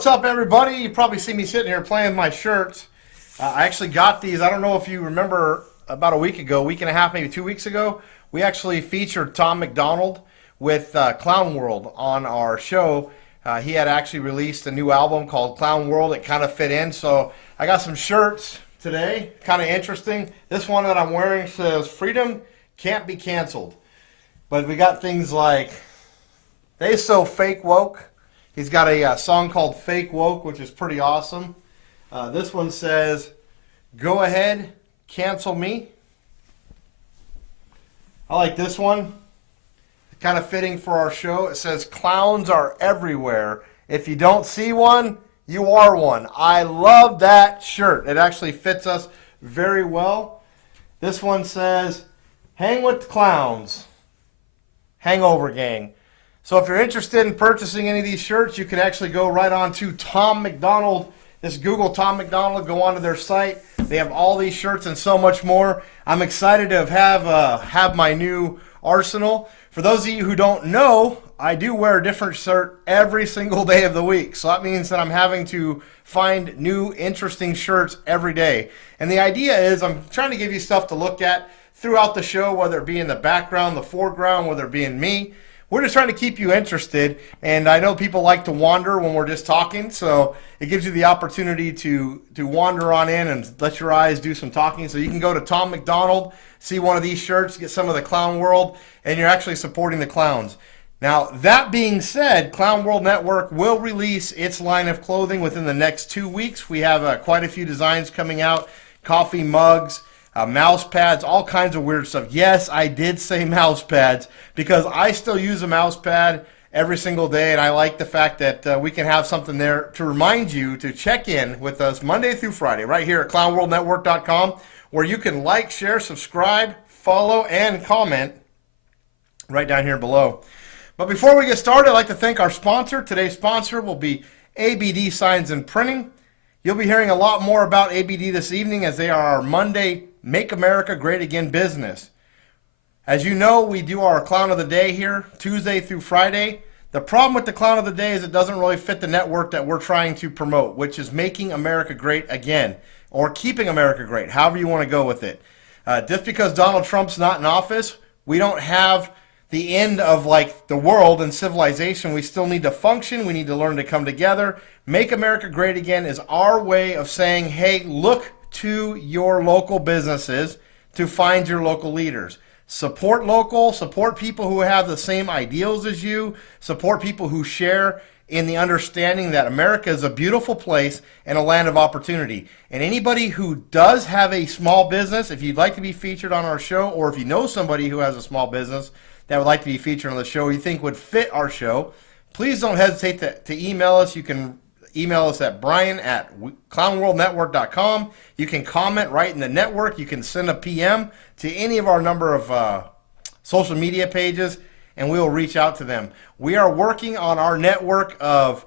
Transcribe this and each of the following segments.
what's up, everybody? You probably see me sitting here playing with my shirts. I actually got these. I don't know if you remember about a week and a half, maybe 2 weeks ago, we actually featured Tom McDonald with Clown World on our show. He had actually released a new album called Clown World. It kind of fit in, so I got some shirts today, kind of interesting. This one that I'm wearing says, "Freedom can't be canceled." But we got things like, "They so fake woke." He's got a song called Fake Woke, which is pretty awesome. This one says, "Go ahead, cancel me." I like this one. It's kind of fitting for our show. It says, "Clowns are everywhere. If you don't see one, you are one." I love that shirt. It actually fits us very well. This one says, "Hang with the clowns. Hangover gang." So if you're interested in purchasing any of these shirts, you can actually go right on to Tom McDonald. Just Google Tom McDonald, go onto their site. They have all these shirts and so much more. I'm excited to have my new arsenal. For those of you who don't know, I do wear a different shirt every single day of the week. So that means that I'm having to find new interesting shirts every day. And the idea is I'm trying to give you stuff to look at throughout the show, whether it be in the background, the foreground, whether it be in me. We're just trying to keep you interested, and I know people like to wander when we're just talking, so it gives you the opportunity to wander on in and let your eyes do some talking. So you can go to Tom McDonald, see one of these shirts, get some of the Clown World, and you're actually supporting the clowns. Now, that being said, Clown World Network will release its line of clothing within the next 2 weeks. We have quite a few designs coming out, coffee mugs, mouse pads, all kinds of weird stuff. Yes, I did say mouse pads because I still use a mouse pad every single day, and I like the fact that we can have something there to remind you to check in with us Monday through Friday right here at clownworldnetwork.com, where you can like, share, subscribe, follow, and comment right down here below. But before we get started, I'd like to thank our sponsor. Today's sponsor will be ABD Signs and Printing. You'll be hearing a lot more about ABD this evening, as they are our Monday Make America Great Again business. As you know, we do our Clown of the Day here, Tuesday through Friday. The problem with the Clown of the Day is it doesn't really fit the network that we're trying to promote, which is Making America Great Again, or Keeping America Great, however you want to go with it. Just because Donald Trump's not in office, we don't have the end of like the world and civilization. We still need to function. We need to learn to come together. Make America Great Again is our way of saying, hey, look to your local businesses to find your local leaders. Support local, support people who have the same ideals as you, support people who share in the understanding that America is a beautiful place and a land of opportunity. And anybody who does have a small business, if you'd like to be featured on our show, or if you know somebody who has a small business that would like to be featured on the show, you think would fit our show, please don't hesitate to email us. You can email us at brian@clownworldnetwork.com. You can comment right in the network. You can send a PM to any of our number of social media pages, and we will reach out to them. We are working on our network of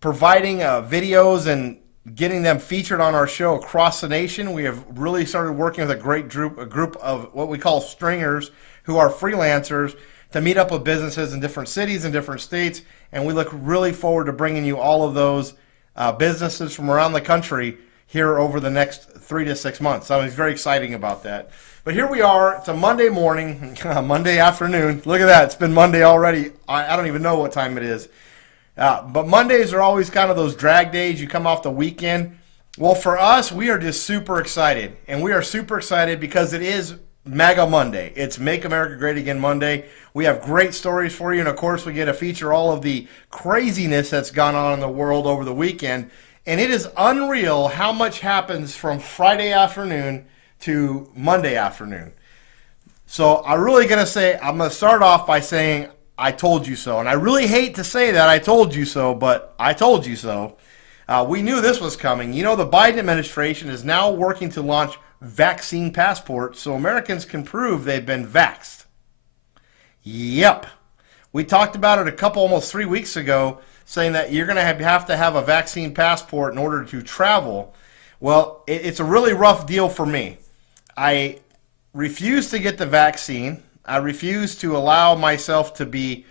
providing videos and getting them featured on our show across the nation. We have really started working with a group of what we call stringers, who are freelancers, to meet up with businesses in different cities and different states. And we look really forward to bringing you all of those businesses from around the country here over the next 3 to 6 months. So I'm very exciting about that. But here we are. It's a Monday morning, Monday afternoon. Look at that. It's been Monday already. I don't even know what time it is. But Mondays are always kind of those drag days. You come off the weekend. Well, for us, we are just super excited. And we are super excited because it is MAGA Monday. It's Make America Great Again Monday. We have great stories for you, and of course we get to feature all of the craziness that's gone on in the world over the weekend. And it is unreal how much happens from Friday afternoon to Monday afternoon. So I'm going to start off by saying, I told you so. And I really hate to say that I told you so, but I told you so. We knew this was coming. You know, the Biden administration is now working to launch vaccine passports so Americans can prove they've been vaxxed. Yep. We talked about it almost 3 weeks ago, saying that you're going to have to have a vaccine passport in order to travel. Well, it's a really rough deal for me. I refuse to get the vaccine. I refuse to allow myself to be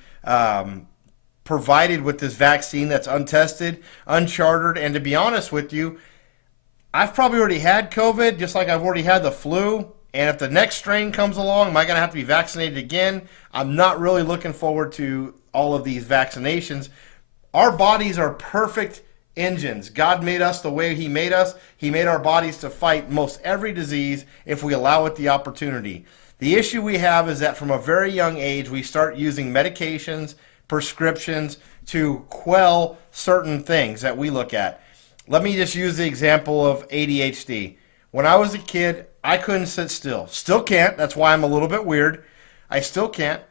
provided with this vaccine that's untested, uncharted, and to be honest with you, I've probably already had COVID, just like I've already had the flu. And if the next strain comes along, am I going to have to be vaccinated again? I'm not really looking forward to all of these vaccinations. Our bodies are perfect engines. God made us the way He made us. He made our bodies to fight most every disease if we allow it the opportunity. The issue we have is that from a very young age, we start using medications, prescriptions to quell certain things that we look at. Let me just use the example of ADHD. When I was a kid, I couldn't sit still. Still can't. That's why I'm a little bit weird. I still can't.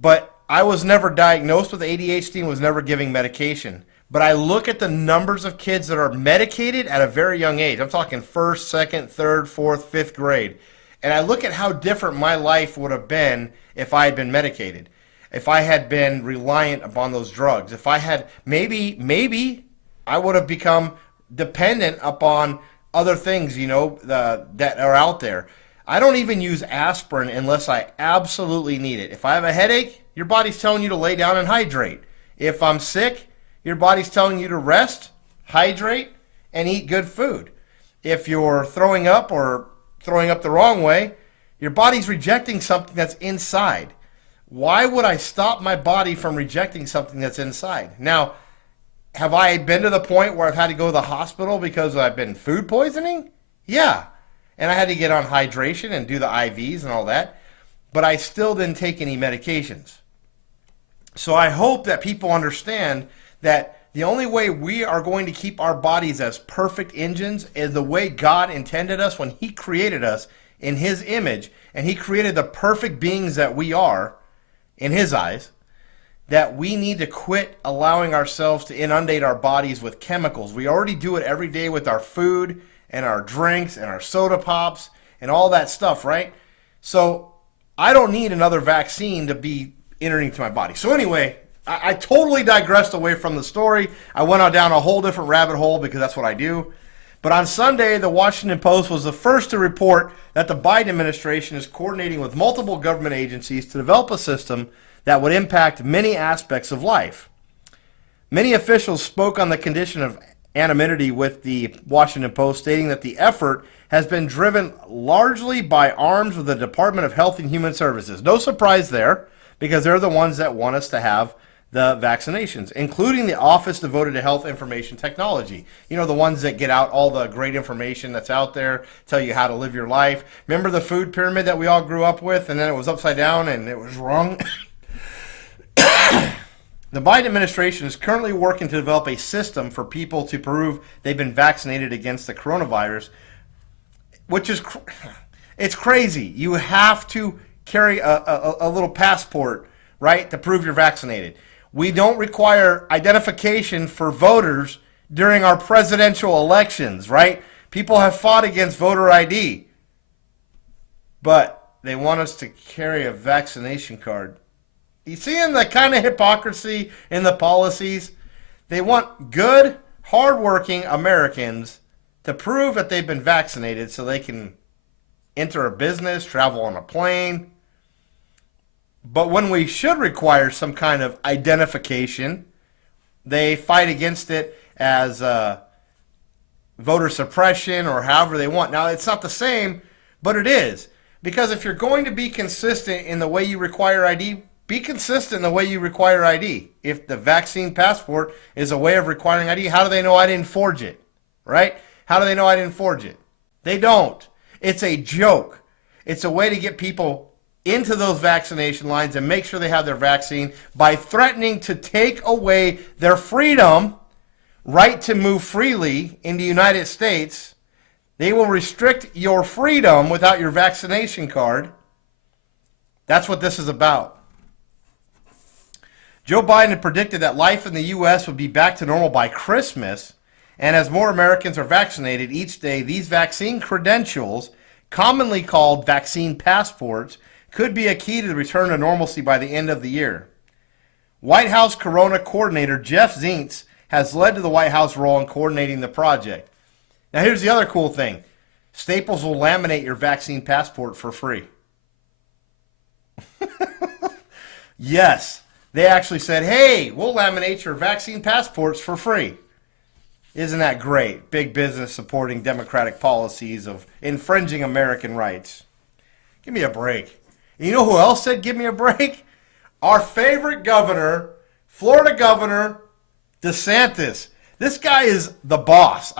But I was never diagnosed with ADHD and was never giving medication. But I look at the numbers of kids that are medicated at a very young age. I'm talking first, second, third, fourth, fifth grade. And I look at how different my life would have been if I had been medicated. If I had been reliant upon those drugs. If I had, maybe I would have become dependent upon other things, that are out there. I don't even use aspirin unless I absolutely need it. If I have a headache, your body's telling you to lay down and hydrate. If I'm sick, your body's telling you to rest, hydrate, and eat good food. If you're throwing up or throwing up the wrong way, your body's rejecting something that's inside. Why would I stop my body from rejecting something that's inside? Now, have I been to the point where I've had to go to the hospital because I've been food poisoning? Yeah. And I had to get on hydration and do the IVs and all that. But I still didn't take any medications. So I hope that people understand that the only way we are going to keep our bodies as perfect engines is the way God intended us when He created us in His image. And He created the perfect beings that we are in His eyes. That we need to quit allowing ourselves to inundate our bodies with chemicals. We already do it every day with our food and our drinks and our soda pops and all that stuff, right? So I don't need another vaccine to be entering into my body. So anyway, I totally digressed away from the story. I went on down a whole different rabbit hole because that's what I do. But on Sunday, the Washington Post was the first to report that the Biden administration is coordinating with multiple government agencies to develop a system that would impact many aspects of life. Many officials spoke on the condition of anonymity with the Washington Post, stating that the effort has been driven largely by arms of the Department of Health and Human Services. No surprise there, because they're the ones that want us to have the vaccinations, including the Office Devoted to Health Information Technology. You know, the ones that get out all the great information that's out there, tell you how to live your life. Remember the food pyramid that we all grew up with, and then it was upside down and it was wrong? The Biden administration is currently working to develop a system for people to prove they've been vaccinated against the coronavirus, which is it's crazy. You have to carry a little passport, right, to prove you're vaccinated. We don't require identification for voters during our presidential elections, right? People have fought against voter ID, but they want us to carry a vaccination card. You seeing the kind of hypocrisy in the policies? They want good, hardworking Americans to prove that they've been vaccinated so they can enter a business, travel on a plane. But when we should require some kind of identification, they fight against it as voter suppression or however they want. Now, it's not the same, but it is. Because if you're going to be consistent in the way you require ID, be consistent in the way you require ID. If the vaccine passport is a way of requiring ID, how do they know I didn't forge it? Right? How do they know I didn't forge it? They don't. It's a joke. It's a way to get people into those vaccination lines and make sure they have their vaccine by threatening to take away their freedom, right to move freely in the United States. They will restrict your freedom without your vaccination card. That's what this is about. Joe Biden had predicted that life in the U.S. would be back to normal by Christmas, and as more Americans are vaccinated each day, these vaccine credentials, commonly called vaccine passports, could be a key to the return to normalcy by the end of the year. White House Corona Coordinator Jeff Zients has led to the White House role in coordinating the project. Now here's the other cool thing. Staples will laminate your vaccine passport for free. Yes, They actually said, hey, we'll laminate your vaccine passports for free. Isn't that great? Big business supporting democratic policies of infringing American rights. Give me a break. And you know who else said give me a break? Our favorite governor, Florida Governor DeSantis. This guy is the boss.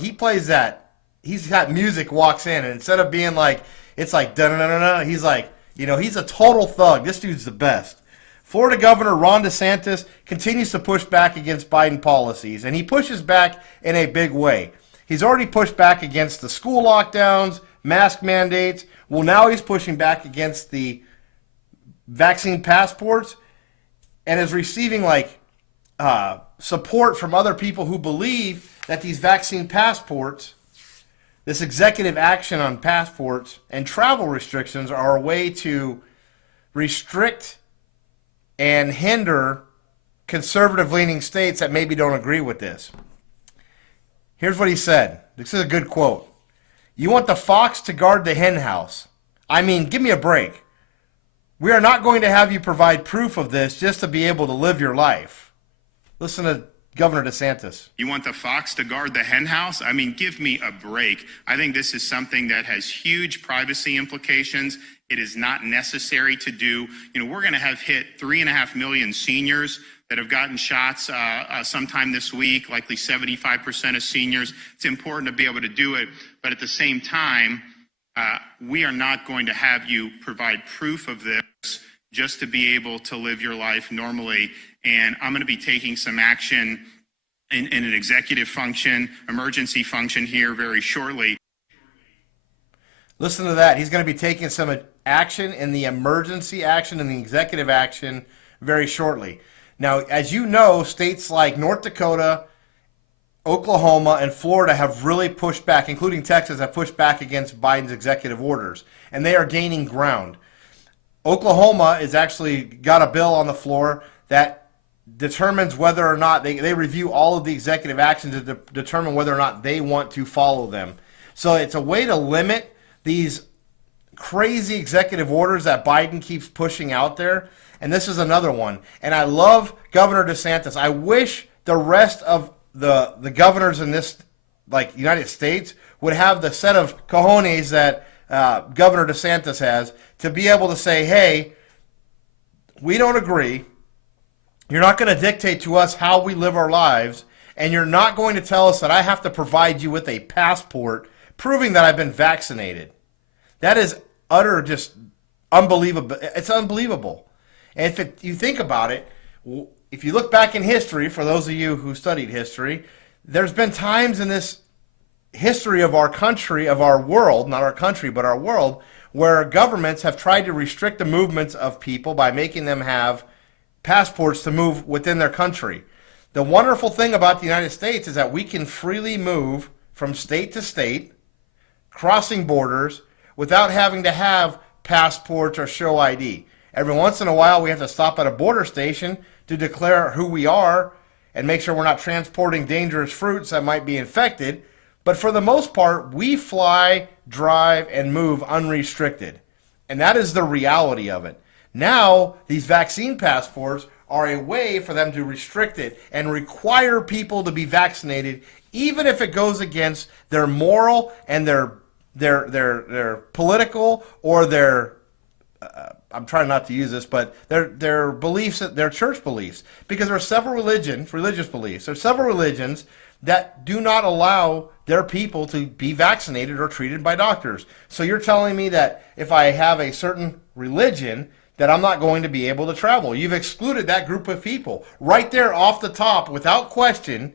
He plays that. He's got music, walks in, and instead of being like, it's like da-da-da-da-da, he's like, he's a total thug. This dude's the best. Florida Governor Ron DeSantis continues to push back against Biden policies, and he pushes back in a big way. He's already pushed back against the school lockdowns, mask mandates. Well, now he's pushing back against the vaccine passports and is receiving support from other people who believe that these vaccine passports, this executive action on passports and travel restrictions are a way to restrict and hinder conservative-leaning states that maybe don't agree with this. Here's what he said. This is a good quote. You want the fox to guard the hen house. I mean, give me a break. We are not going to have you provide proof of this just to be able to live your life. Listen to Governor DeSantis. You want the fox to guard the hen house? I mean, give me a break. I think this is something that has huge privacy implications. It is not necessary to do. We're going to have hit 3.5 million seniors that have gotten shots sometime this week, likely 75% of seniors. It's important to be able to do it. But at the same time, we are not going to have you provide proof of this just to be able to live your life normally. And I'm going to be taking some action in an executive function, emergency function here very shortly. Listen to that. He's going to be taking some action in the emergency action and the executive action very shortly. Now, as you know, states like North Dakota, Oklahoma, and Florida have really pushed back, including Texas, have pushed back against Biden's executive orders, and they are gaining ground. Oklahoma has actually got a bill on the floor that determines whether or not they review all of the executive actions to determine whether or not they want to follow them. So it's a way to limit these crazy executive orders that Biden keeps pushing out there. And this is another one. And I love Governor DeSantis. I wish the rest of the governors in this United States would have the set of cajones that Governor DeSantis has to be able to say, hey, we don't agree. You're not going to dictate to us how we live our lives, and you're not going to tell us that I have to provide you with a passport proving that I've been vaccinated. That is utter just unbelievable. It's unbelievable. And if you think about it, if you look back in history, for those of you who studied history, there's been times in this history of our country, of our world, not our country, but our world, where governments have tried to restrict the movements of people by making them have passports to move within their country. The wonderful thing about the United States is that we can freely move from state to state, crossing borders, without having to have passports or show ID. Every once in a while, we have to stop at a border station to declare who we are and make sure we're not transporting dangerous fruits that might be infected. But for the most part, we fly, drive, and move unrestricted. And that is the reality of it. Now, these vaccine passports are a way for them to restrict it and require people to be vaccinated, even if it goes against their moral and their political or their I'm trying not to use this, but their beliefs, their church beliefs, because there are several religious beliefs. There are several religions that do not allow their people to be vaccinated or treated by doctors. So you're telling me that if I have a certain religion, that I'm not going to be able to travel. You've excluded that group of people. Right there off the top, without question,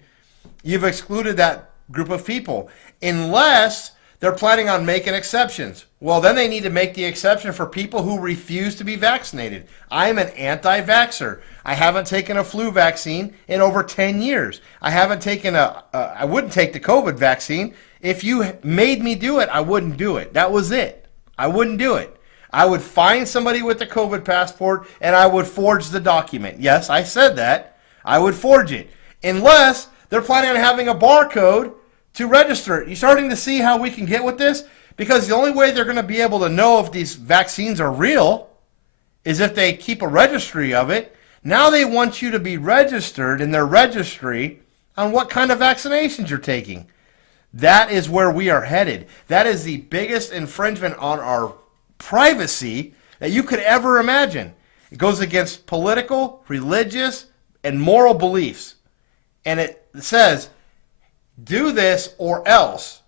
you've excluded that group of people. Unless they're planning on making exceptions. Well, then they need to make the exception for people who refuse to be vaccinated. I'm an anti-vaxxer. I haven't taken a flu vaccine in over 10 years. I haven't taken I wouldn't take the COVID vaccine. If you made me do it, I wouldn't do it. That was it. I wouldn't do it. I would find somebody with the COVID passport and I would forge the document. Yes, I said that. I would forge it. Unless they're planning on having a barcode to register it. You starting to see how we can get with this? Because the only way they're going to be able to know if these vaccines are real is if they keep a registry of it. Now they want you to be registered in their registry on what kind of vaccinations you're taking. That is where we are headed. That is the biggest infringement on our privacy that you could ever imagine. It goes against political, religious, and moral beliefs. And it says, do this or else.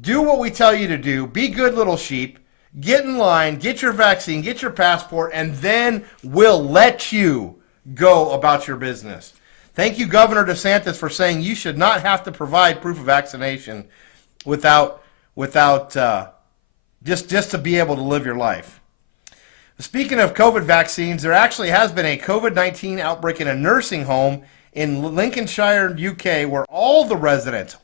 Do what we tell you to do. Be good little sheep. Get in line, get your vaccine, get your passport, and then we'll let you go about your business. Thank you, Governor DeSantis, for saying you should not have to provide proof of vaccination without just to be able to live your life. Speaking of COVID vaccines, there actually has been a COVID-19 outbreak in a nursing home in Lincolnshire, UK, where all the residents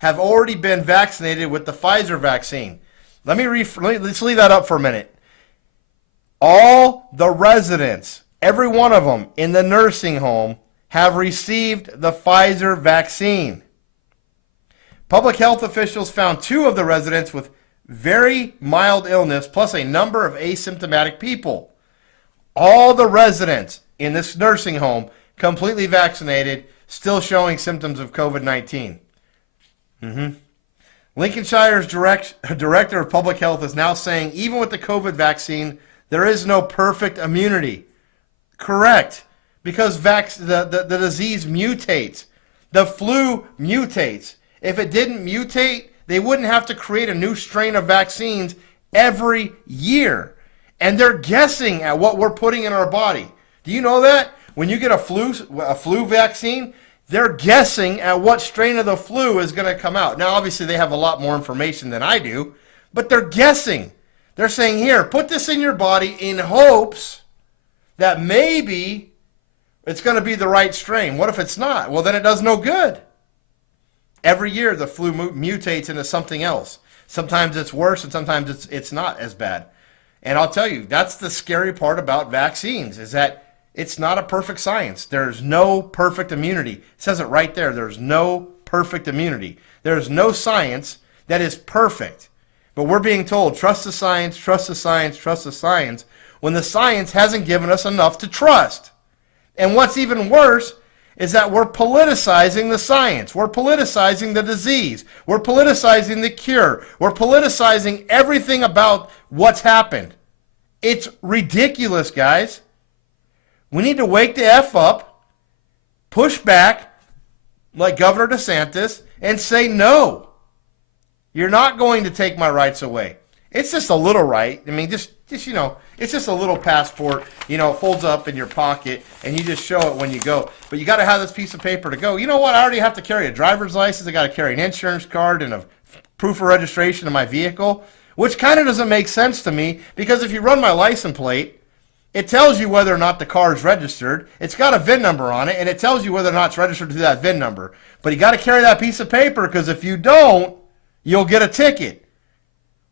have already been vaccinated with the Pfizer vaccine. Let's leave that up for a minute. All the residents, every one of them in the nursing home, have received the Pfizer vaccine. Public health officials found 2 of the residents with very mild illness, plus a number of asymptomatic people. All the residents in this nursing home completely vaccinated, still showing symptoms of COVID-19. Lincolnshire's director of public health is now saying even with the COVID vaccine, there is no perfect immunity. Correct, because the disease mutates. The flu mutates. If it didn't mutate, they wouldn't have to create a new strain of vaccines every year. And they're guessing at what we're putting in our body. Do you know that? When you get a flu vaccine, they're guessing at what strain of the flu is going to come out. Now, obviously, they have a lot more information than I do, but they're guessing. They're saying, here, put this in your body in hopes that maybe it's going to be the right strain. What if it's not? Well, then it does no good. Every year, the flu mutates into something else. Sometimes it's worse, and sometimes it's not as bad. And I'll tell you, that's the scary part about vaccines, is that it's not a perfect science. There's no perfect immunity. It says it right there. There's no perfect immunity. There's no science that is perfect. But we're being told, trust the science, trust the science, trust the science, when the science hasn't given us enough to trust. And what's even worse is that we're politicizing the science. We're politicizing the disease. We're politicizing the cure. We're politicizing everything about what's happened. It's ridiculous, guys. We need to wake the F up, push back like Governor DeSantis, and say no. You're not going to take my rights away. It's just a little right. I mean, just it's just a little passport, it folds up in your pocket, and you just show it when you go. But you got to have this piece of paper to go. You know what? I already have to carry a driver's license. I got to carry an insurance card and a proof of registration of my vehicle, which kind of doesn't make sense to me, because if you run my license plate, it tells you whether or not the car is registered. It's got a VIN number on it, and it tells you whether or not it's registered to that VIN number. But you got to carry that piece of paper, because if you don't, you'll get a ticket.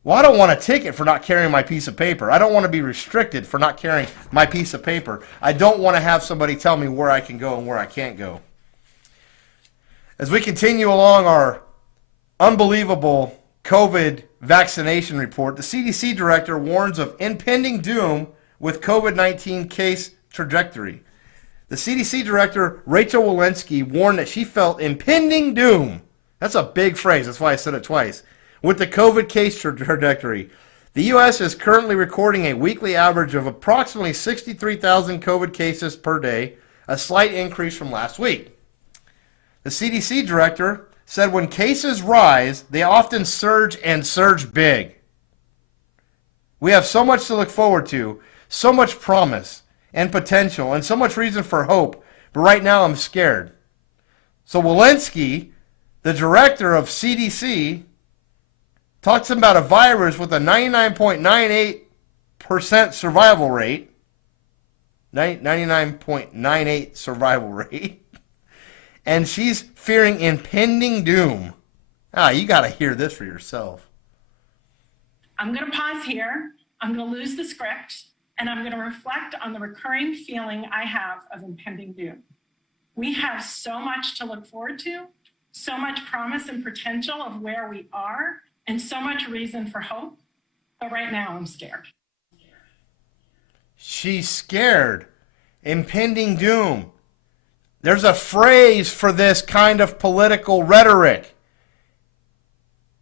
Well, I don't want a ticket for not carrying my piece of paper. I don't want to be restricted for not carrying my piece of paper. I don't want to have somebody tell me where I can go and where I can't go. As we continue along our unbelievable COVID vaccination report, the CDC director warns of impending doom with COVID-19 case trajectory. The CDC director, Rachel Walensky, warned that she felt impending doom. That's a big phrase. That's why I said it twice. With the COVID case trajectory. The U.S. is currently recording a weekly average of approximately 63,000 COVID cases per day, a slight increase from last week. The CDC director said when cases rise, they often surge and surge big. We have so much to look forward to, so much promise and potential, and so much reason for hope, but right now I'm scared. So Walensky, the director of CDC, talks about a virus with a 99.98% survival rate, 99.98 survival rate, and she's fearing impending doom. You got to hear this for yourself. I'm going to pause here. I'm going to lose the script, and I'm going to reflect on the recurring feeling I have of impending doom. We have so much to look forward to, so much promise and potential of where we are, and so much reason for hope, but right now I'm scared. She's scared. Impending doom. There's a phrase for this kind of political rhetoric.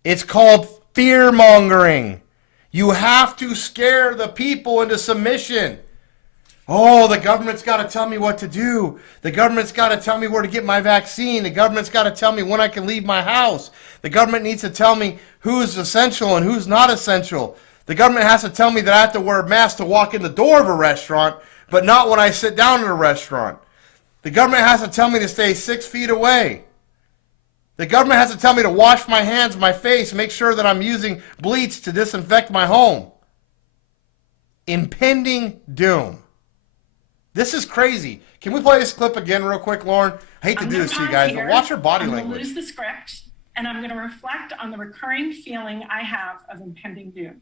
It's called fear-mongering. You have to scare the people into submission. Oh, the government's got to tell me what to do. The government's got to tell me where to get my vaccine. The government's got to tell me when I can leave my house. The government needs to tell me who's essential and who's not essential. The government has to tell me that I have to wear a mask to walk in the door of a restaurant, but not when I sit down at a restaurant. The government has to tell me to stay 6 feet away. The government has to tell me to wash my hands, my face, make sure that I'm using bleach to disinfect my home. Impending doom. This is crazy. Can we play this clip again real quick, Lauren? I hate to do this to you guys, but watch her body language. I'm going to lose the script, and I'm going to reflect on the recurring feeling I have of impending doom.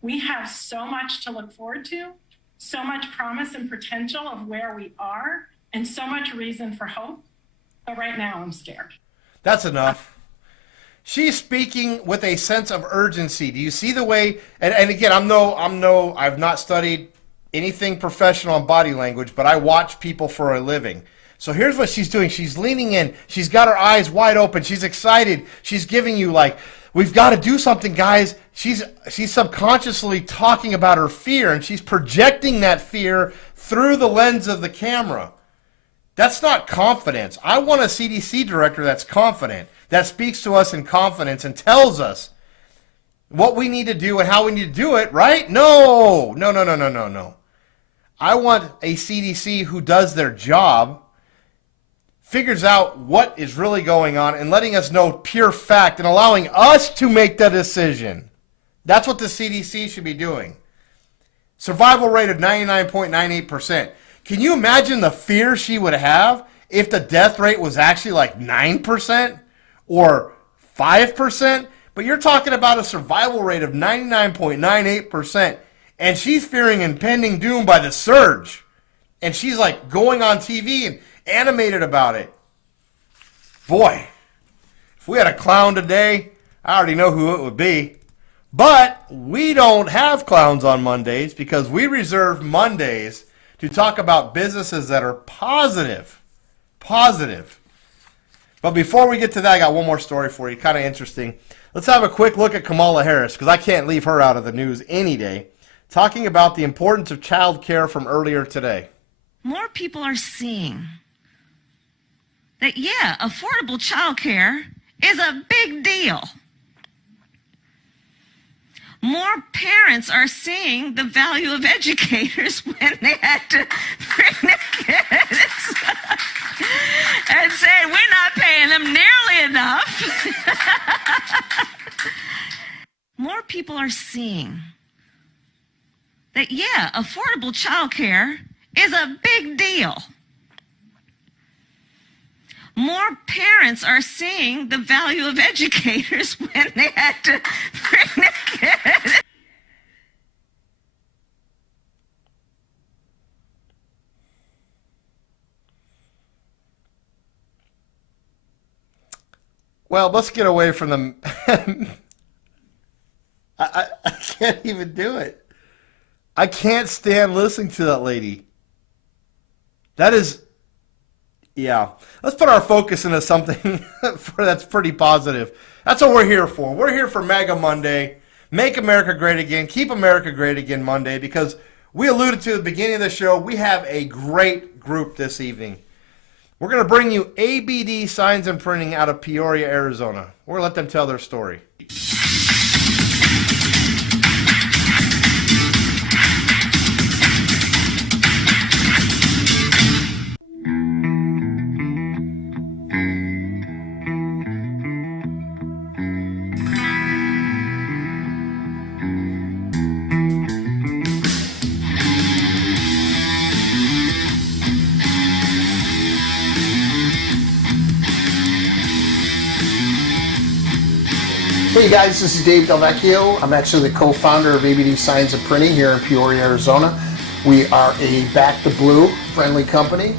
We have so much to look forward to, so much promise and potential of where we are, and so much reason for hope. But right now, I'm scared. That's enough. She's speaking with a sense of urgency. Do you see the way? And again, I've not studied anything professional on body language, but I watch people for a living. So here's what she's doing. She's leaning in. She's got her eyes wide open. She's excited. She's giving you like, we've got to do something, guys. She's subconsciously talking about her fear, and she's projecting that fear through the lens of the camera. That's not confidence. I want a CDC director that's confident, that speaks to us in confidence and tells us what we need to do and how we need to do it, right? No. I want a CDC who does their job, figures out what is really going on, and letting us know pure fact and allowing us to make the decision. That's what the CDC should be doing. Survival rate of 99.98%. Can you imagine the fear she would have if the death rate was actually like 9% or 5%? But you're talking about a survival rate of 99.98%, and she's fearing impending doom by the surge. And she's like going on TV and animated about it. Boy, if we had a clown today, I already know who it would be. But we don't have clowns on Mondays because we reserve Mondays to talk about businesses that are positive. Positive. But before we get to that, I got one more story for you, kind of interesting. Let's have a quick look at Kamala Harris, because I can't leave her out of the news any day, talking about the importance of child care from earlier today. More people are seeing that, yeah, affordable child care is a big deal. More parents are seeing the value of educators when they had to bring their kids and said, we're not paying them nearly enough. More people are seeing that, yeah, affordable child care is a big deal. More parents are seeing the value of educators when they had to bring their kids. Well, let's get away from them. I can't even do it. I can't stand listening to that lady. That is... Yeah, let's put our focus into something that's pretty positive. That's what we're here for. We're here for MAGA Monday, Make America Great Again, Keep America Great Again Monday, because we alluded to at the beginning of the show, we have a great group this evening. We're going to bring you ABD Signs and Printing out of Peoria, Arizona. We're going to let them tell their story. Hey guys, this is Dave Delvecchio. I'm actually the co-founder of ABD Signs and Printing here in Peoria, Arizona. We are a Back the Blue friendly company.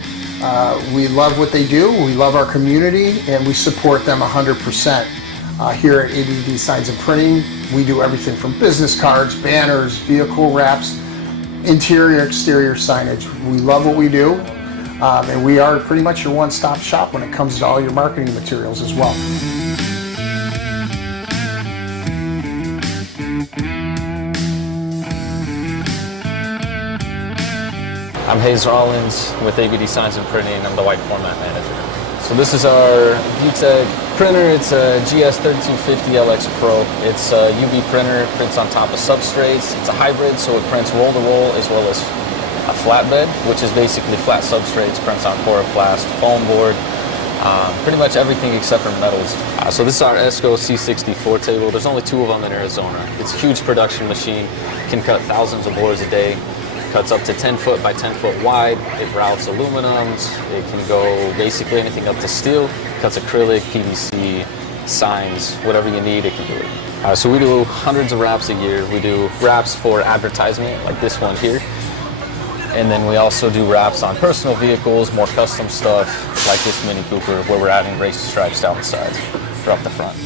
We love what they do, we love our community, and we support them 100%. Here at ABD Signs and Printing, we do everything from business cards, banners, vehicle wraps, interior, exterior signage. We love what we do, and we are pretty much your one-stop shop when it comes to all your marketing materials as well. I'm Hayes Rollins with ABD Signs and Printing. I'm the white format manager. So this is our VTech printer. It's a GS3250LX Pro. It's a UV printer, prints on top of substrates. It's a hybrid, so it prints roll to roll as well as a flatbed, which is basically flat substrates, prints on coroplast, foam board, pretty much everything except for metals. So this is our ESCO C64 table. There's only 2 of them in Arizona. It's a huge production machine, can cut thousands of boards a day. Cuts up to 10 foot by 10 foot wide. It routes aluminums. It can go basically anything up to steel. Cuts acrylic, PVC, signs, whatever you need, it can do it. So we do hundreds of wraps a year. We do wraps for advertisement, like this one here. And then we also do wraps on personal vehicles, more custom stuff, like this Mini Cooper, where we're adding race stripes down the sides or up the front.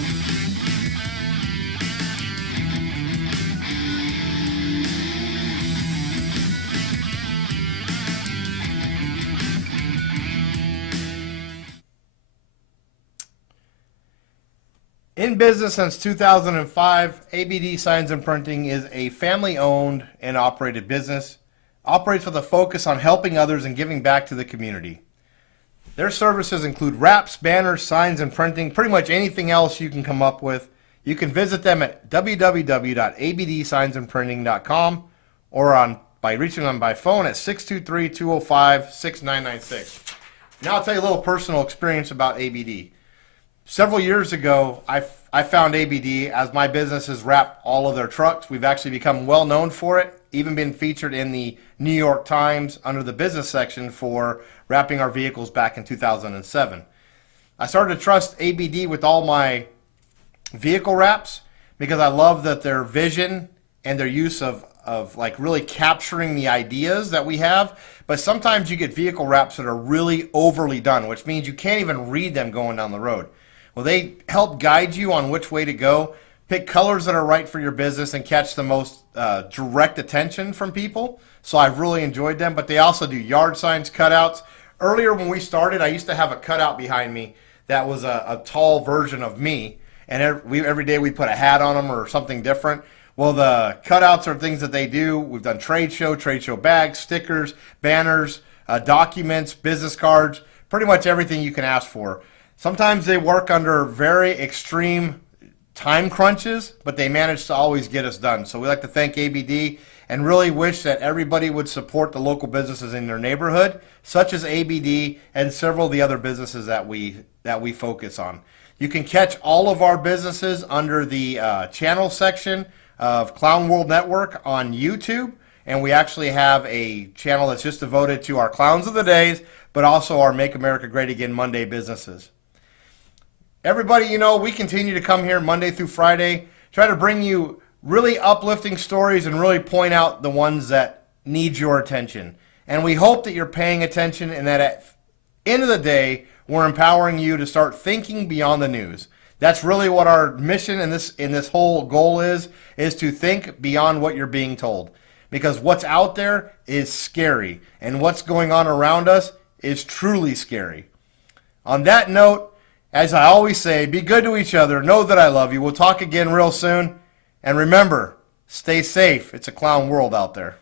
In business since 2005, ABD Signs and Printing is a family-owned and operated business. Operates with a focus on helping others and giving back to the community. Their services include wraps, banners, signs, and printing, pretty much anything else you can come up with. You can visit them at www.abdsignsandprinting.com or by reaching them by phone at 623-205-6996. Now I'll tell you a little personal experience about ABD. Several years ago, I found ABD as my business has wrapped all of their trucks. We've actually become well known for it, even been featured in the New York Times under the business section for wrapping our vehicles back in 2007. I started to trust ABD with all my vehicle wraps because I love that their vision and their use of like really capturing the ideas that we have. But sometimes you get vehicle wraps that are really overly done, which means you can't even read them going down the road. Well, they help guide you on which way to go, pick colors that are right for your business, and catch the most direct attention from people. So I've really enjoyed them, but they also do yard signs, cutouts. Earlier when we started, I used to have a cutout behind me that was a tall version of me, and every day we put a hat on them or something different. Well, the cutouts are things that they do. We've done trade show bags, stickers, banners, documents, business cards, pretty much everything you can ask for. Sometimes they work under very extreme time crunches, but they manage to always get us done. So we like to thank ABD and really wish that everybody would support the local businesses in their neighborhood, such as ABD and several of the other businesses that we focus on. You can catch all of our businesses under the channel section of Clown World Network on YouTube, and we actually have a channel that's just devoted to our Clowns of the Days, but also our Make America Great Again Monday businesses. Everybody, you know, we continue to come here Monday through Friday, try to bring you really uplifting stories and really point out the ones that need your attention. And we hope that you're paying attention and that at the end of the day, we're empowering you to start thinking beyond the news. That's really what our mission in this whole goal is to think beyond what you're being told. Because what's out there is scary, and what's going on around us is truly scary. On that note, as I always say, be good to each other. Know that I love you. We'll talk again real soon. And remember, stay safe. It's a clown world out there.